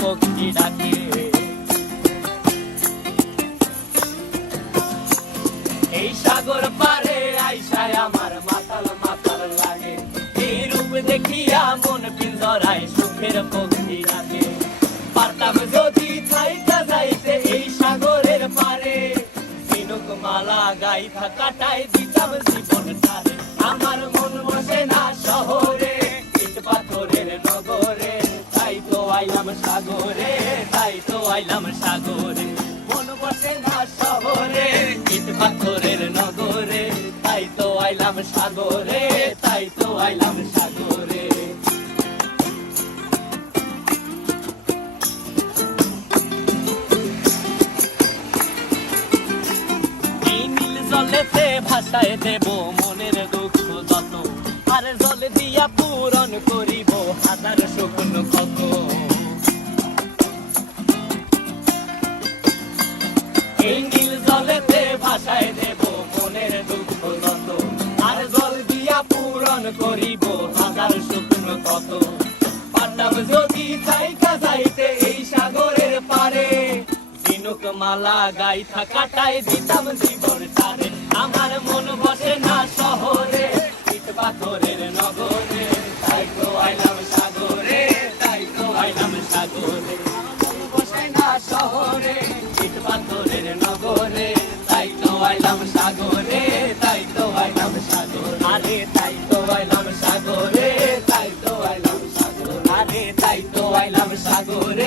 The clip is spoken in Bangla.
পক্ষী ডাকে। এই সাগর পারে আইসায় আমার মাতাল মাতাল লাগে, এই রূপ দেখিয়া মন পিঞ্জরায় সুখের পক্ষী ডাকে। পারতাম যদি থাইকা যাইতে এই সাগরের পারে, ঝিনুক মালা গাইথা কাটাই দিতাম জীবনটারে। আমার মন বসে না শহরে, ইট পাথরের নগরে, তাই তো আইলাম সাগরে, তাই তো আইলাম সাগরে। মন বসে না শহরে, ইট পাথরের নগরে, তাই তো আইলাম সাগরে, তাই তো আইলাম সাগরে। জলেতে ভাসায় দেব মনের দুঃখ যত, আর জল দিয়া পূরণ করিব হাজার শুকন ক্ষত। এই নীল জলেতে ভাসায় দেব মনের দুঃখ যত, আর জল দিয়া পূরণ করিব হাজার শুকন ক্ষত। পারতাম যদি থাইকা যাইতে এই সাগরের পারে, ঝিনুক মালা গাইথা কাটাই দিতাম জীবনটারে। আমার মন বসে না শহরে, ইট পাথরের নগরে, তাই তো আইলাম সাগরে, তাই তো আইলাম সাগরে। মন বসে না শহরে, ইট পাথরের নগরে, তাই তো আইলাম সাগরে, তাই তো আইলাম সাগরে। আরে তাই তো আইলাম সাগরে, তাই তো আইলাম সাগরে। আরে তাই তো আইলাম সাগরে।